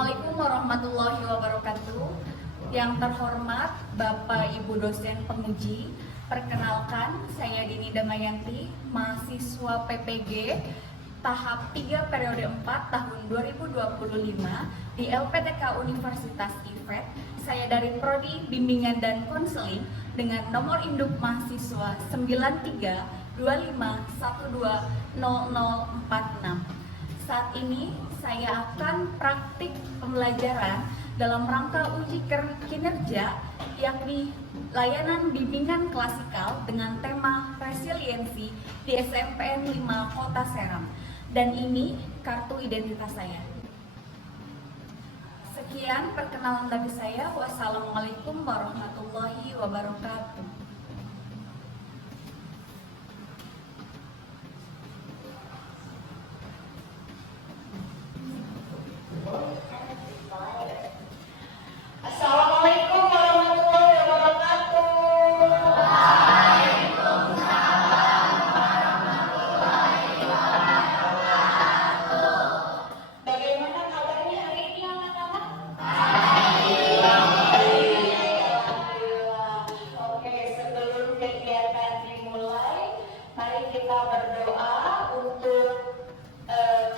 Assalamualaikum warahmatullahi wabarakatuh. Yang terhormat Bapak Ibu dosen penguji, perkenalkan saya Dini Damayanti, mahasiswa PPG tahap 3 periode 4 tahun 2025 di LPTK Universitas IFET. Saya dari Prodi Bimbingan dan Konseling dengan nomor induk mahasiswa 9325120046. Saat ini saya akan praktik pembelajaran dalam rangka uji kinerja, yakni layanan bimbingan klasikal dengan tema resiliensi di SMPN 5 Kota Seram. Dan ini kartu identitas saya. Sekian perkenalan dari saya. Wassalamualaikum warahmatullahi wabarakatuh. Assalamualaikum warahmatullahi wabarakatuh. Bagaimana kabarnya hari ini anak-anak? Alhamdulillah. Oke, sebelum kegiatan dimulai, mari kita berdoa untuk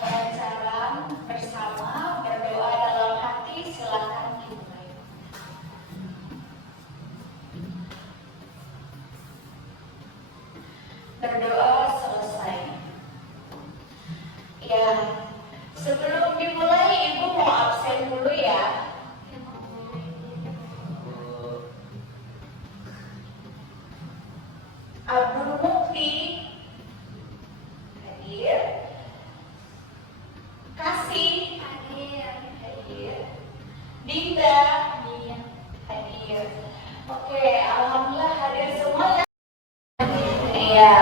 kelancaran bersama. Berdoa dalam hati, silakan dimulai. Berdoa selesai. Ya, sebelum dimulai Ibu mau absen dulu ya. Abdul Mukti hadir. Kasih hadir. Dinda hadir. Oke, alhamdulillah hadir semua ya. Iya.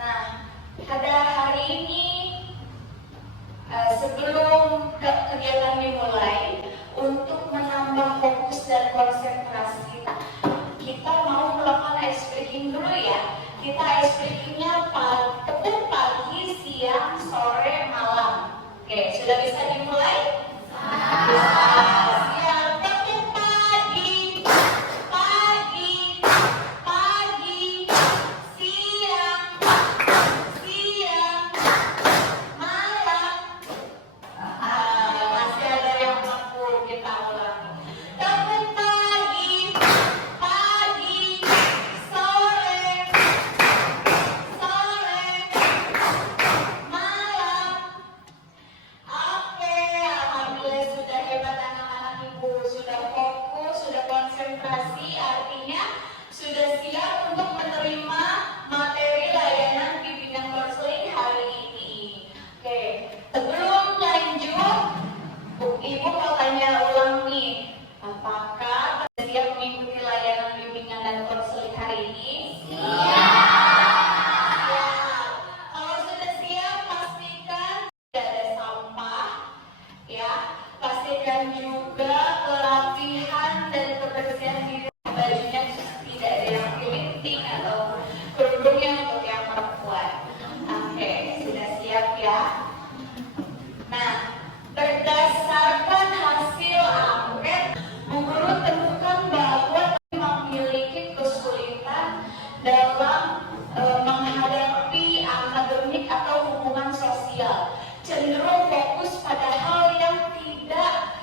Nah, pada hari ini sebelum kegiatan dimulai, untuk menambah fokus dan konsentrasi, kita mau melakukan ice breaking dulu ya. Kita ice breakingnya pagi, siang, sore, malam. Oke, sudah bisa dimulai? Bisa. Siap, tepuk pagi, siang, malam. Masih ada yang mampu, kita ulangi. Tepuk pagi, sore, malam. Oke, alhamdulillah sudah hebat anak-anak Ibu, sudah fokus, sudah konsentrasi, artinya sudah siap untuk menerima materi layanan bimbingan konseling hari ini. Oke, sebelum lanjut, Ibu mau tanya ulang nih, apakah siap mengikuti layanan bimbingan dan konseling hari ini? Kalau sudah siap, pastikan tidak ada sampah, ya. Pastikan juga kerapihan dan kebersihan diri bajunya tidak ada yang kelinting atau kerudungnya untuk yang perempuan. Oke, sudah siap ya. Nah, berdasarkan hasil angket, Bu Guru temukan bahwa memiliki kesulitan dalam menghadapi akademik atau hubungan sosial, cenderung fokus pada hal yang tidak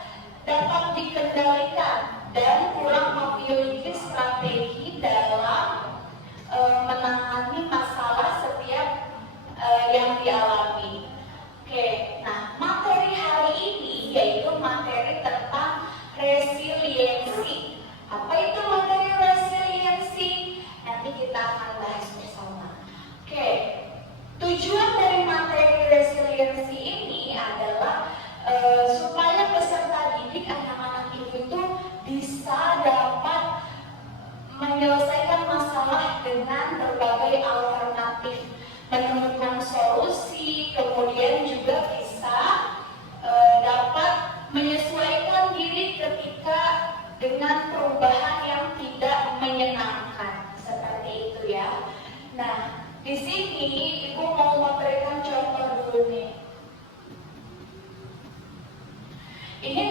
dapat dikendalikan dan kurang memiliki strategi dalam menangani masalah setiap yang dialami. Oke, nah materi hari ini yaitu materi tentang resiliensi. Apa itu materi resiliensi? Nanti kita akan bahas bersama. Oke, tujuan dari materi resiliensi ini adalah supaya peserta didik anak-anak itu bisa dapat menyelesaikan masalah dengan berbagai alternatif, menemukan solusi, kemudian juga bisa dapat menyesuaikan diri ketika dengan perubahan yang tidak menyenangkan, seperti itu ya. Nah, di sini Ibu mau memberikan contoh dulu nih. Ini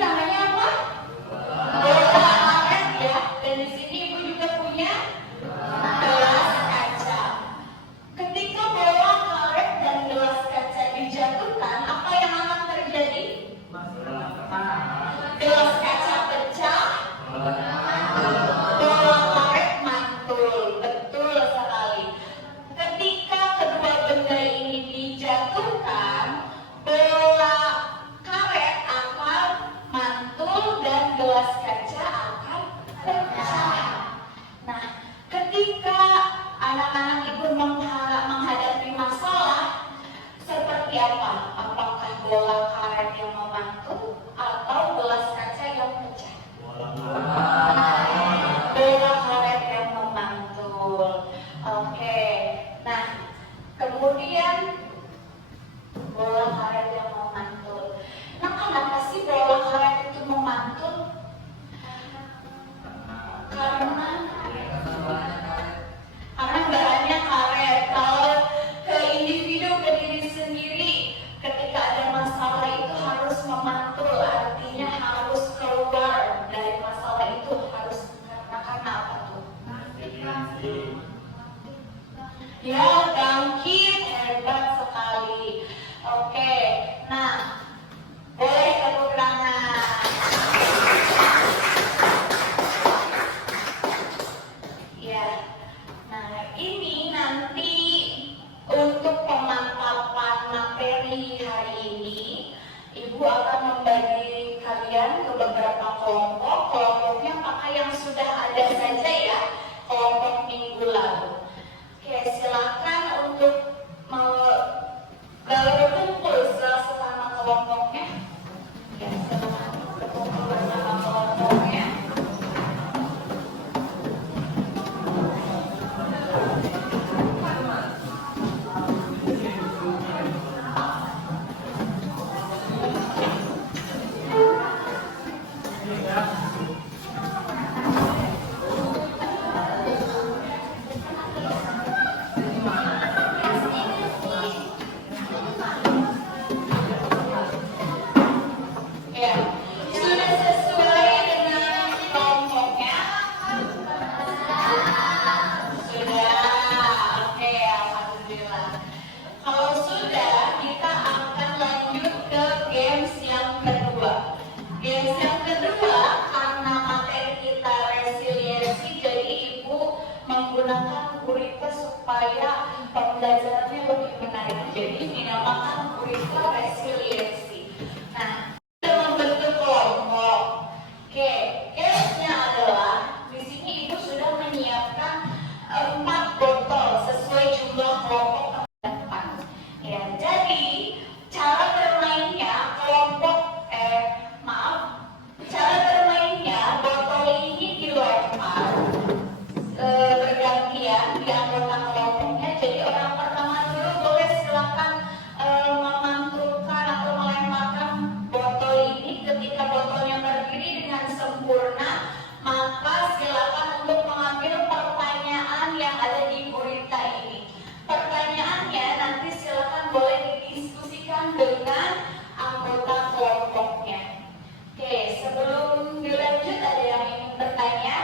Nah, boleh tepuk tangan. Ya, nah ini nanti untuk pemantapan materi hari ini, Ibu akan membagi kalian ke beberapa kelompok. Kelompoknya pakai yang sudah ada saja ya, kelompok minggu lalu. Oke, silakan untuk berkumpul sesama kelompoknya. Ya, silakan berkumpul bersama kelompoknya. Ya, sudah sesuai dengan kelompoknya? Sudah, oke, alhamdulillah. Kalau sudah, kita akan lanjut ke games yang kedua. Games yang kedua, karena materi kita resiliensi, jadi Ibu menggunakan gurita supaya pembelajarannya lebih menarik. Jadi dinamakan gurita resiliensi. Nah, kita membentuk kelompok. Oke, gamesnya adalah di sini Ibu sudah menyiapkan 4 botol sesuai jumlah kelompok terdepan. Ya, jadi cara bermainnya cara bermainnya botol ini dilempar bergantian di anggota kelompoknya. Jadi orang pertama dulu boleh silakan memantulkan atau melemparkan botol ini. Ketika botolnya berdiri dengan sempurna, maka silakan untuk mengambil pertanyaan yang ada di gurita ini. Pertanyaannya nanti silakan boleh didiskusikan dengan anggota kelompoknya. Oke, sebelum dilanjut ada yang ingin bertanya?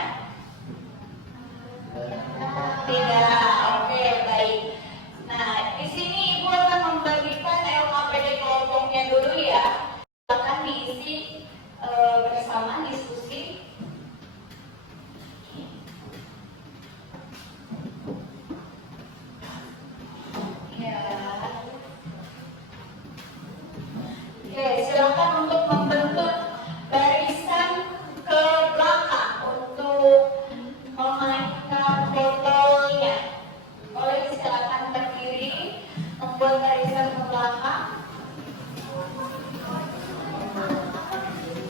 Tidak, oke, baik. Nah, di sini Ibu akan membagikan LKPD kelompoknya dulu ya. Akan diisi bersama diskusi. Ya. Oke, silakan untuk membentuk barisan ke belakang untuk memainkan botolnya. Boleh silakan berdiri, membuat barisan ke belakang.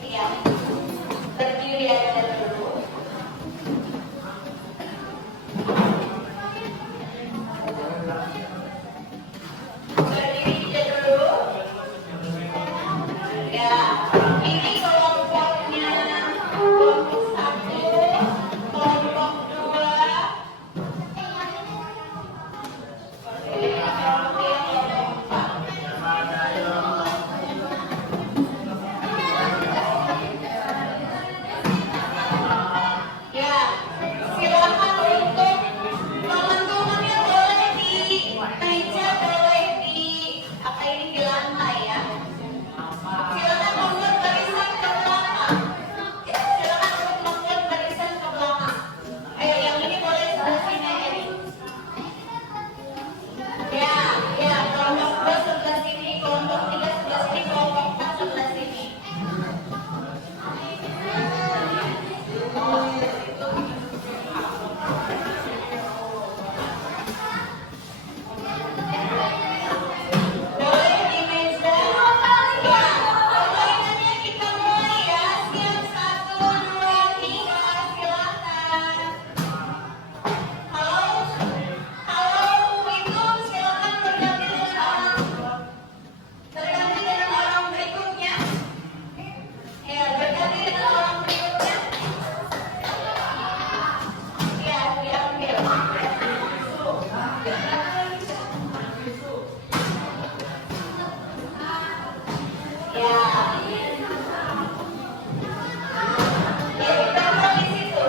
Iya, berdiri aja dulu. Berdiri aja dulu. Ya, ini kelompoknya. Kelompok 1, kelompok 2. Ya, silakan untuk teman-temannya boleh di meja, boleh di apa ini di lantai ya. Silakan membuat barisan ke belakang. Silakan untuk membuat barisan ke belakang. Ayo, yang ini boleh sebelah sini aja nih. Ya, ya, kelompok 2 sebelah sini, kelompok 3 sebelah sini, kelompok 4 sebelah sini. Boleh di meja. Ya, permainannya kita mulai ya. Siap, 1, 2, 3, silakan. Kalau itu silakan berganti dengan orang berikutnya. Ya, berganti dengan orang berikutnya. Ya, diambil. Ya. Ya, ditempel di situ.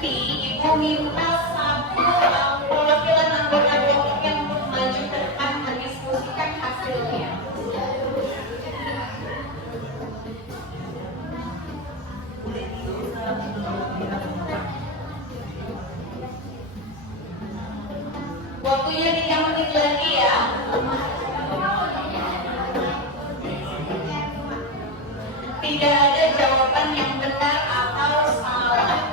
nanti Ibu minta satu perwakilan anggota kelompoknya untuk maju ke depan mendiskusikan hasilnya. Waktunya 3 menit lagi ya. Tidak ada jawaban yang benar atau salah.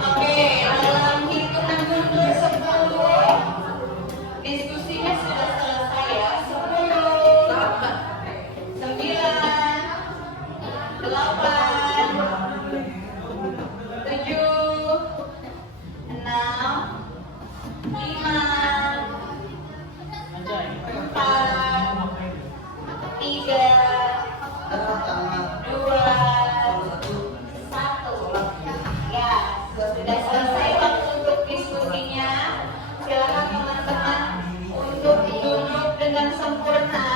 Oke, dalam hitungan mundur 10, diskusinya sudah selesai ya. 10, 9, 8, 7, 6, 5, 4, 3, 2, 1. Ya, sudah selesai waktu untuk diskusinya. Silakan teman-teman untuk duduk dengan sempurna.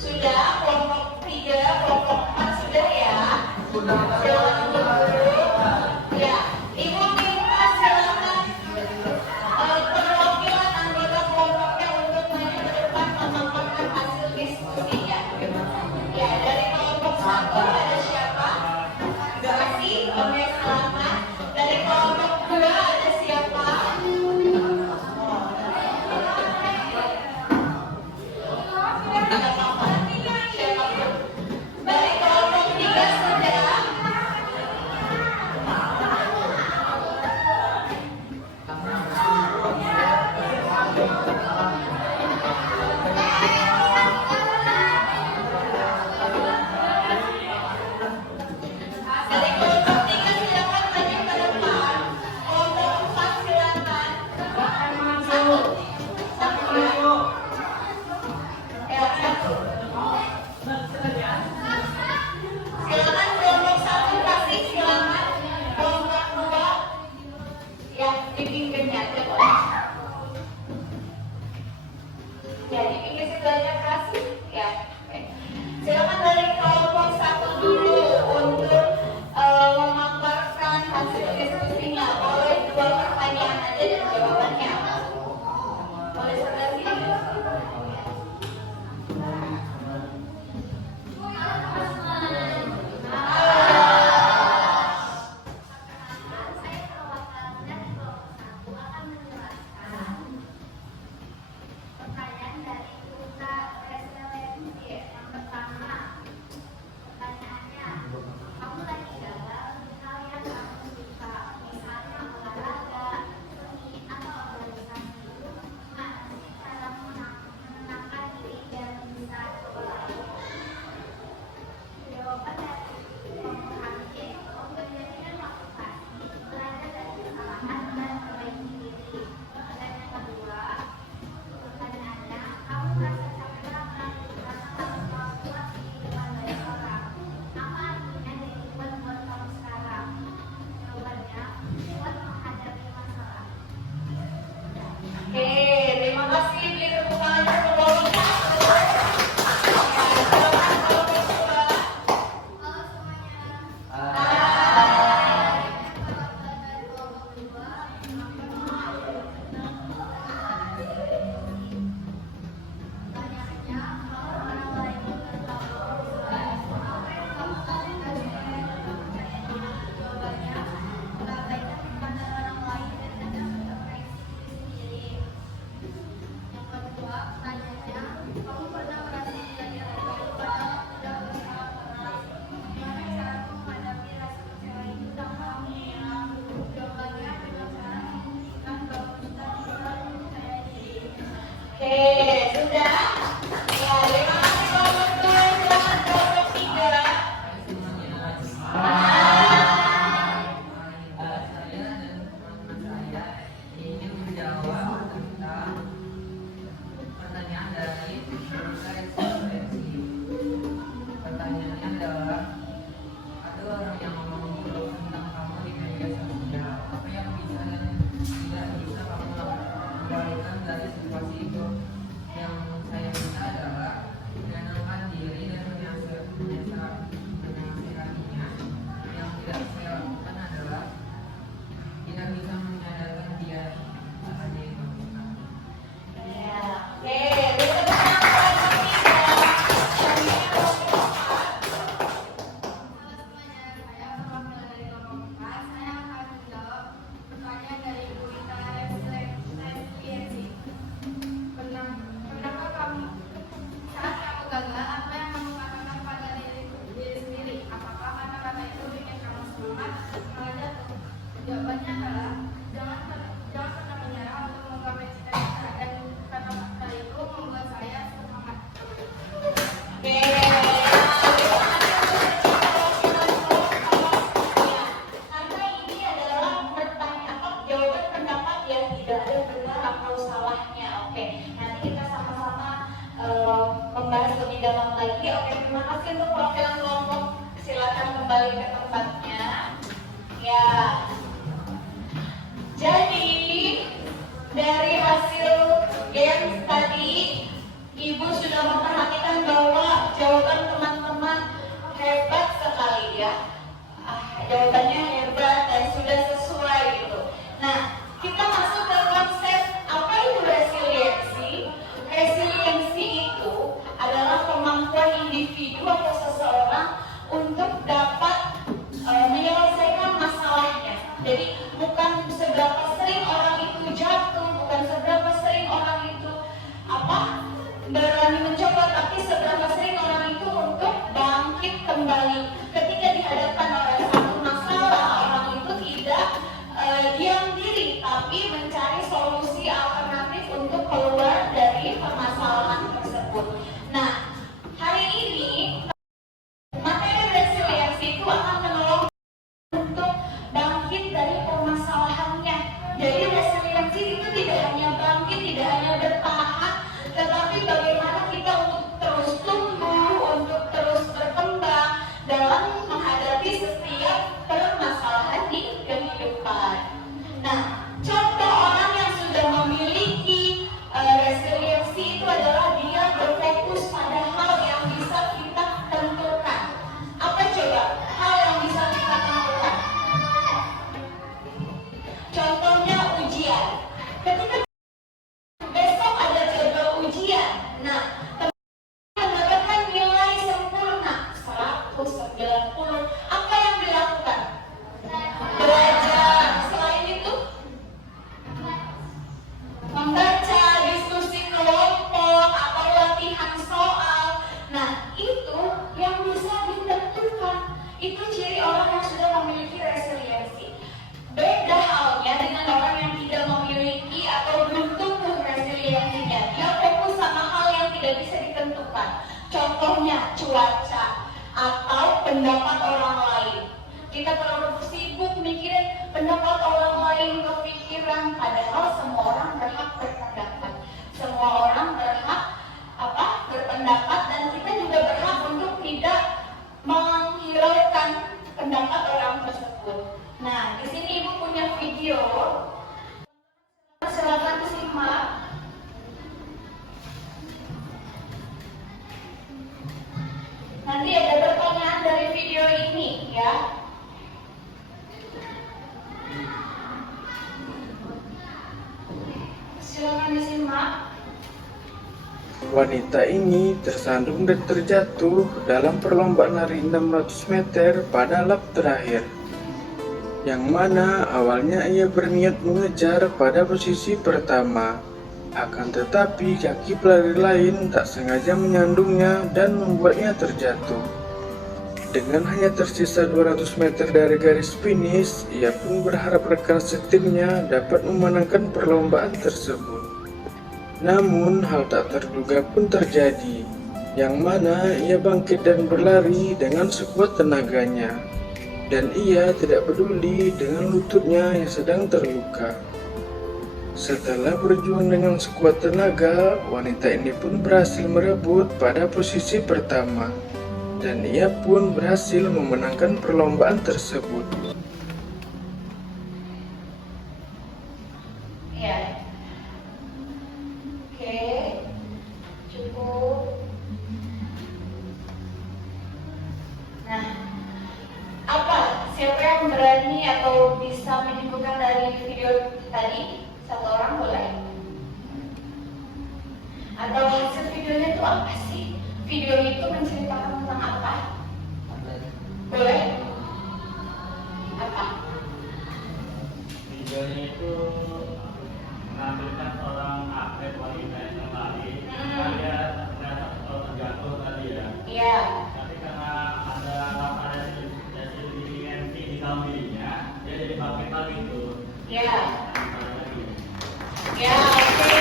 Sudah, kelompok 3, kelompok 4 sudah ya. Silakan duduk. Ya, Ibu minta silakan perwakilan anggota kelompoknya untuk maju ke depan memaparkan hasil diskusinya. Ya, dari kelompok 1 ada siapa? Kasih, oke, selamat. Dari kelompok 2 ada siapa? Tidak apa-apa. Siapapun. Dari kelompok 3 sudah. Dari kelompok 3 silakan maju ke depan. Kelompok 4 silakan. Satu ya. Ya, satu. Silakan kelompok 1 kasih silakan. Kelompok 2 ya di pinggirnya aja boleh. Ya di pinggir situ aja kasih. Ya. Oke. Silakan dari kelompok 1 dulu untuk memaparkan hasil diskusinya. Boleh 2 pertanyaan aja dan jawabannya. Boleh sebelah sini. Pertanyaan dari Uta Reselen yang pertama, dalam lagi. Oke, terima kasih untuk perwakilan kelompok. Silakan kembali ke tempatnya. Ya. Jadi dari hasil games tadi, Ibu sudah memperhatikan bahwa jawaban teman-teman hebat sekali ya. Jawabannya hebat dan sudah sesuai gitu. Nah, kita masuk ke konsep apa itu resiliensi. Resiliensi itu adalah kemampuan individu atau seseorang untuk dapat menyelesaikan masalahnya. Jadi bukan seberapa sering orang itu jatuh, bukan seberapa sering orang itu berani mencoba, tapi seberapa sering orang itu untuk bangkit kembali ketika dihadapkan oleh satu masalah. Orang itu tidak diam diri, tapi mencari solusi alternatif untuk keluar dari permasalahan tersebut. Nah, hari ini materi resiliensi itu akan menolong untuk bangkit dari permasalahannya. Jadi resiliensi itu tidak hanya bangkit, tidak hanya bertahan, tetapi bagaimana kita untuk terus tumbuh, untuk terus berkembang dalam menghadapi setiap permasalahan di kehidupan. Nah, contoh orang yang sudah memiliki resiliensi itu adalah dia berfokus pada hal yang bisa kita tentukan. Apa coba hal yang bisa kita tentukan? Contohnya ujian. Ketika besok ada jadwal ujian, nah mendapatkan nilai sempurna 190, apa yang dilakukan? Belajar. Selain itu membaca, diskusi kelompok, atau latihan soal. Nah, itu yang bisa ditentukan. Itu ciri orang yang sudah memiliki resiliensi. Beda halnya dengan orang yang tidak memiliki atau belum tumbuh resiliensinya. Dia fokus sama hal yang tidak bisa ditentukan. Contohnya cuaca atau pendapat orang lain. Kita terlalu sibuk mikirin pendapat orang lain, kepikiran, padahal semua orang berhak berpendapat. Semua orang berhak berpendapat, dan kita juga berhak untuk tidak menghiraukan pendapat orang tersebut. Nah, di sini Ibu punya video. Silakan simak. Nanti ada pertanyaan dari video ini ya. Silakan disimak. Wanita ini tersandung dan terjatuh dalam perlombaan lari 600 meter pada lap terakhir, yang mana awalnya ia berniat mengejar pada posisi pertama. Akan tetapi kaki pelari lain tak sengaja menyandungnya dan membuatnya terjatuh. Dengan hanya tersisa 200 meter dari garis finish, ia pun berharap rekan setimnya dapat memenangkan perlombaan tersebut. Namun hal tak terduga pun terjadi, yang mana ia bangkit dan berlari dengan sekuat tenaganya. Dan ia tidak peduli dengan lututnya yang sedang terluka. Setelah berjuang dengan sekuat tenaga, wanita ini pun berhasil merebut pada posisi pertama, dan ia pun berhasil memenangkan perlombaan tersebut. Ya. Oke. Cukup. Nah, siapa yang berani atau bisa menyimpulkan dari video tadi? Satu orang boleh? Atau maksud videonya itu apa sih? Video itu menceritakan tentang apa? Boleh? Apa? Videonya itu menampilkan seorang atlet wanita yang lari. Dia ternyata terjatuh tadi ya. Iya. Tapi karena ada resiliensi di dalam dirinya, dia jadi bangkit lagi itu. Iya. Ya, oke.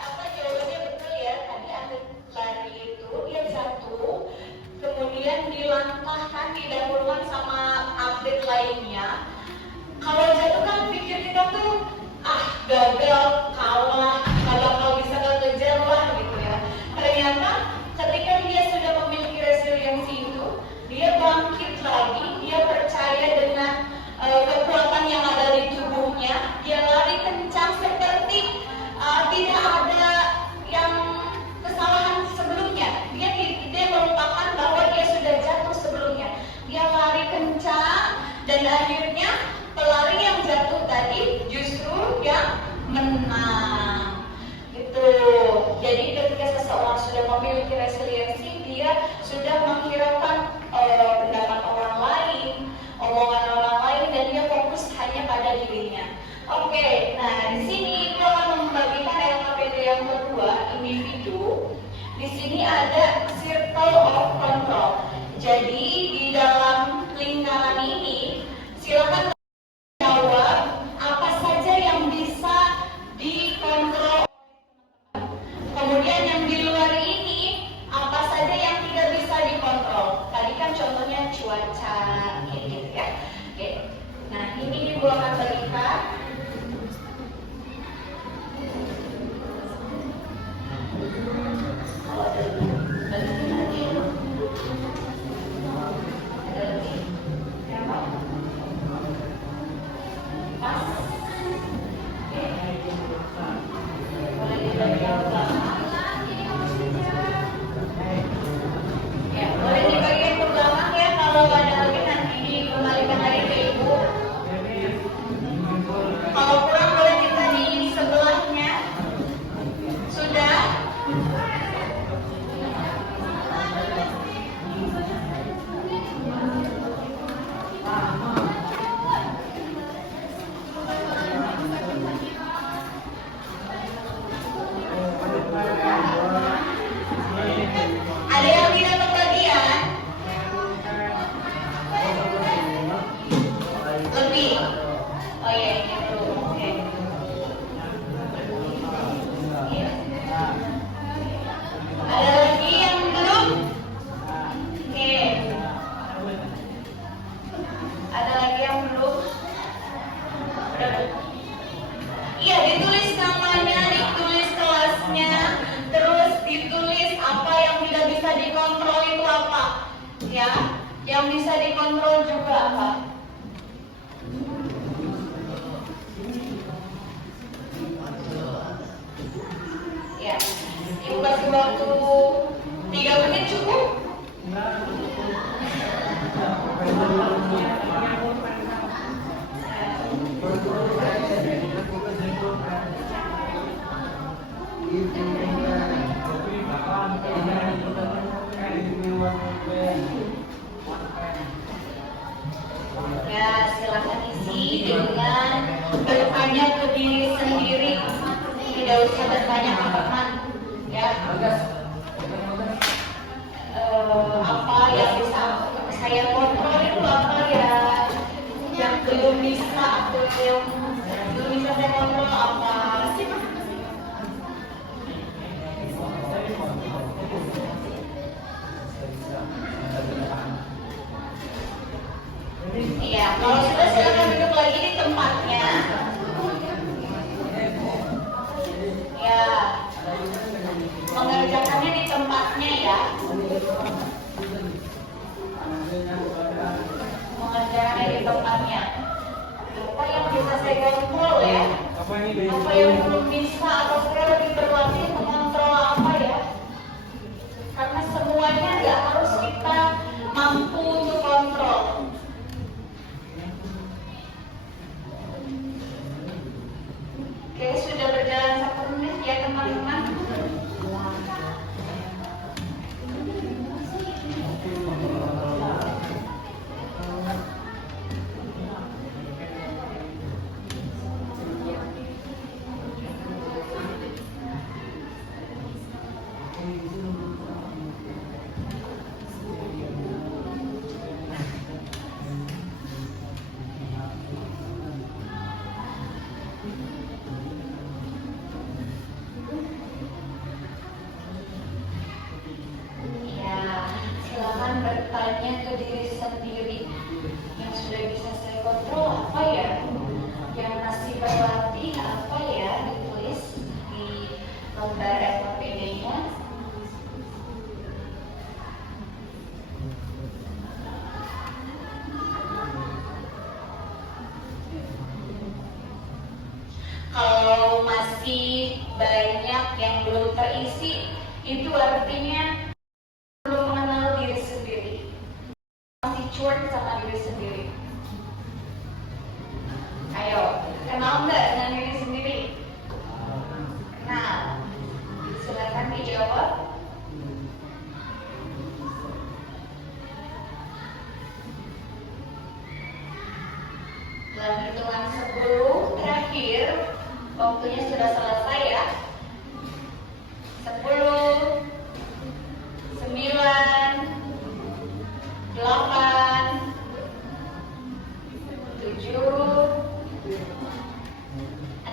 Apa jawabannya betul ya? Tadi atlet lari itu dia jatuh, kemudian dilantahkan, didahulukan sama atlet lainnya. Kalau jatuh kan pikir kita tuh gagal, kalah, kalau bisa kekejar, cuaca kayak gitu ya. Oke. Nah, ini Ibu akan berikan. Kalau ada lebih, ada lebih. Berapa? Pas. Oke. Boleh dibagi yang pertama. Ya, boleh dibagi yang pertama ya. Kalau ada lagi nanti dikembalikan lagi ke Ibu. Kalau kurang boleh kita di sebelahnya. Sudah? Ada yang tidak kebagian? Lebih? Oh iya, ini belum. Oke. Iya. Ada lagi yang belum? Oke. Ada lagi yang belum? Iya, ditulis namanya, ditulis kelasnya, terus ditulis apa yang tidak bisa dikontrol itu apa, ya? Yang bisa dikontrol juga apa? Ya, Ibu kasih waktu 3 menit cukup? Ya, silakan isi dengan bertanya ke diri sendiri, tidak usah bertanya ke teman, ya. Apa yang bisa saya kontrol itu apa ya? Yang belum bisa atau yang belum bisa saya kontrol apa? Iya, kalau sudah silakan duduk lagi di tempatnya. Ya, mengerjakannya di tempatnya ya. Mengerjakannya di tempatnya. Apa yang bisa saya kontrol ya? Apa yang belum bisa atau saya lebih berlatih mengontrol apa ya? Karena semuanya nggak harus kita mampu untuk kontrol. Oke, sudah berjalan 1 menit ya teman-teman. Ya, silakan bertanya ke diri sendiri. Yang sudah bisa saya kontrol apa ya? Yang masih berlatih apa ya? Ditulis di lembar SPPD-nya. Kalau masih banyak yang belum terisi, itu artinya belum mengenal diri sendiri, masih cuek sama diri sendiri. Ayo, kenal nggak dengan diri sendiri? Kenal. Silakan dijawab. Dalam hitungan 10 terakhir, waktunya sudah selesai ya. 10, 9, 8, 7,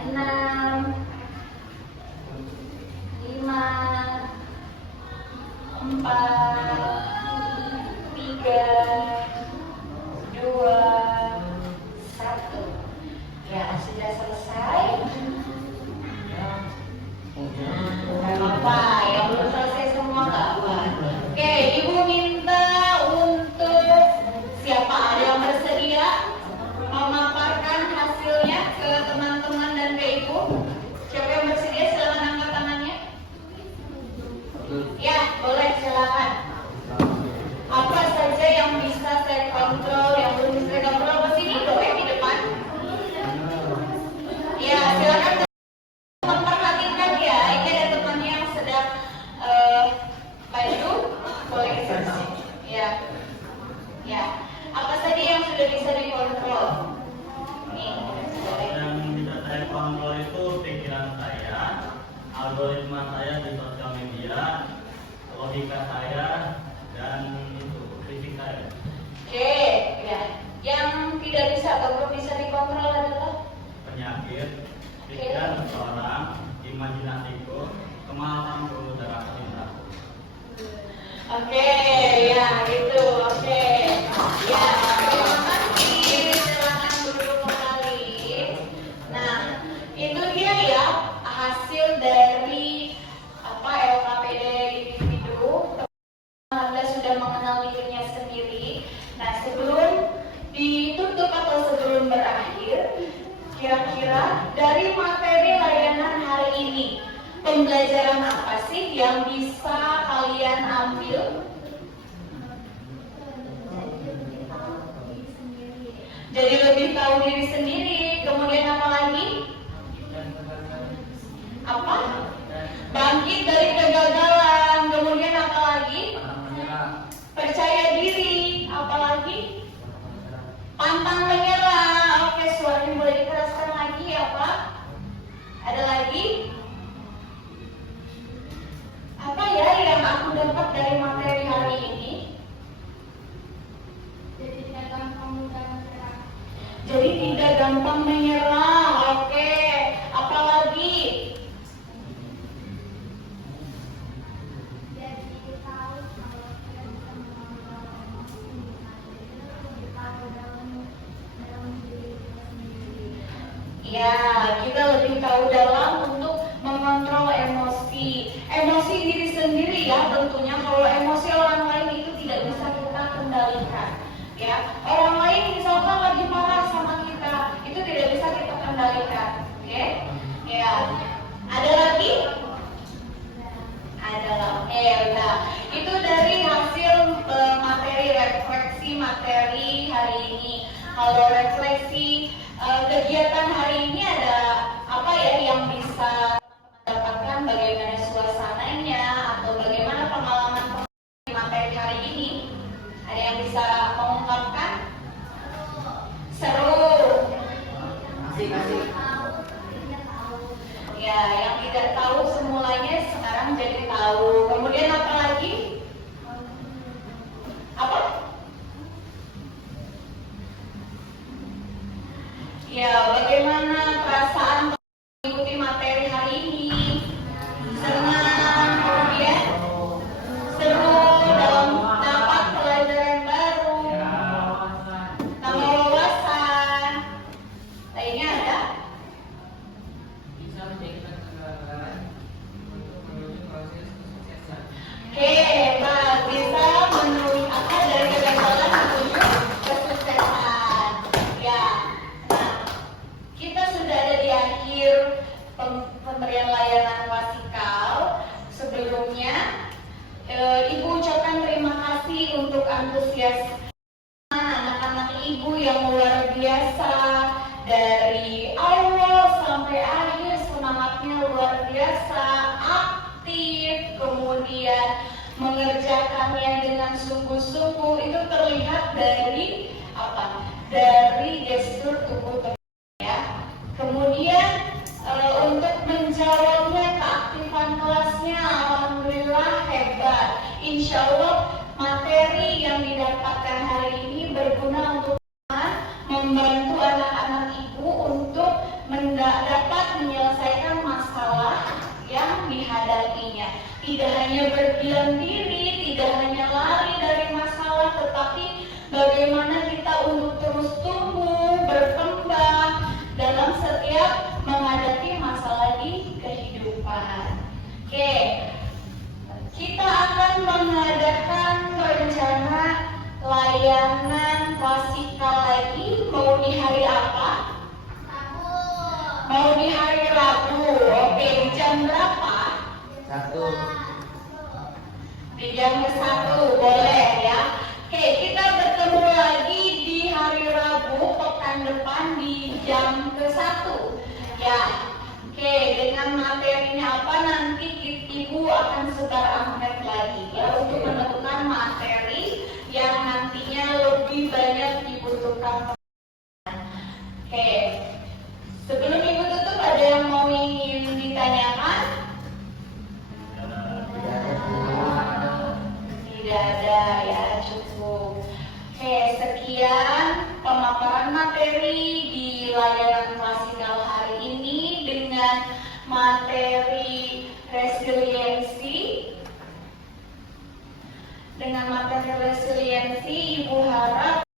6, 5, 4, 3, algoritma saya di sosial media, logika saya, dan itu fisik saya. Oke, ya. Yang tidak bisa atau belum bisa dikontrol adalah Penyakit, pikiran seseorang, imajinasiku, kemalasanku, dan rasa cintaku. Oke, ya itu, oke. Ya, terima kasih. Silakan duduk kembali. Nah, itu dia ya hasil dari LKPD individu. Anda sudah mengenal dirinya sendiri. Nah, sebelum ditutup atau sebelum berakhir, kira-kira dari materi layanan hari ini, pembelajaran apa sih yang bisa kalian ambil? Jadi lebih tahu diri sendiri. Kemudian apa lagi? Apa? Bangkit dari kegagalan. Kemudian apa lagi? Percaya diri. Apa lagi? Pantang menyerah. Oke, suaranya boleh dikeraskan lagi ya Pak? Ada lagi? Apa ya yang aku dapat dari materi hari ini? Jadi tidak gampang menyerah. Oke, apalagi? Ya, kita lebih tahu dalam untuk mengontrol emosi. Emosi diri sendiri ya tentunya. Kalau emosi orang lain itu tidak bisa kita kendalikan. Ya, orang lain misalkan lagi marah sama kita, itu tidak bisa kita kendalikan. Oke? Ya. Ada lagi? Adalah udah. Itu dari hasil materi refleksi materi hari ini. Kalau refleksi kegiatan hari ini ada apa ya yang bisa dapatkan, bagaimana suasananya atau bagaimana pengalaman di materi hari ini? Ada yang bisa mengungkapkan? Seru. Ya, yang tidak tahu semulanya sekarang jadi tahu. Kemudian apa lagi? Apa? Ya, bagaimana perasaan mengikuti materi hari ini? Senang, kemudian seru, dalam dapat pelajaran baru, tambah wawasan. Lainnya ada? Oke, Pak, bisa menulis apa dari kegagalan menuju kesuksesan. Ya, nah, kita sudah ada di akhir pemberian layanan wasikal. Sebelumnya, Ibu ucapkan terima kasih untuk antusias anak-anak Ibu yang luar biasa. Dari awal sampai akhir semangatnya luar biasa, aktif, kemudian mengerjakannya dengan sungguh-sungguh. Itu terlihat dari apa? Dari gestur tubuh teman ya. Kemudian untuk menjawabnya keaktifan kelasnya, alhamdulillah hebat. Insya Allah materi yang didapatkan hari ini berguna untuk membantu anak-anak Ibu untuk dapat menyelesaikan masalah yang dihadapinya. Tidak hanya berdiam diri, tidak hanya lari dari masalah, tetapi bagaimana kita untuk terus tumbuh, berkembang dalam setiap menghadapi masalah di kehidupan. Oke, kita akan mengadakan rencana layanan wasikal lagi. Mau di hari apa? Mau di hari Rabu. Oke, jam berapa? 1. Di jam ke-1, boleh ya. Oke, kita bertemu lagi di hari Rabu pekan depan di jam ke-1 ya. Oke, dengan materinya apa nanti Ibu akan sebar amplop lagi ya untuk menentukan materi yang nantinya lebih banyak dibutuhkan. Oke, sebelum Ibu tutup ada yang mau ingin ditanyakan? materi di layanan klasikal hari ini dengan materi resiliensi. Dengan materi resiliensi, Ibu harap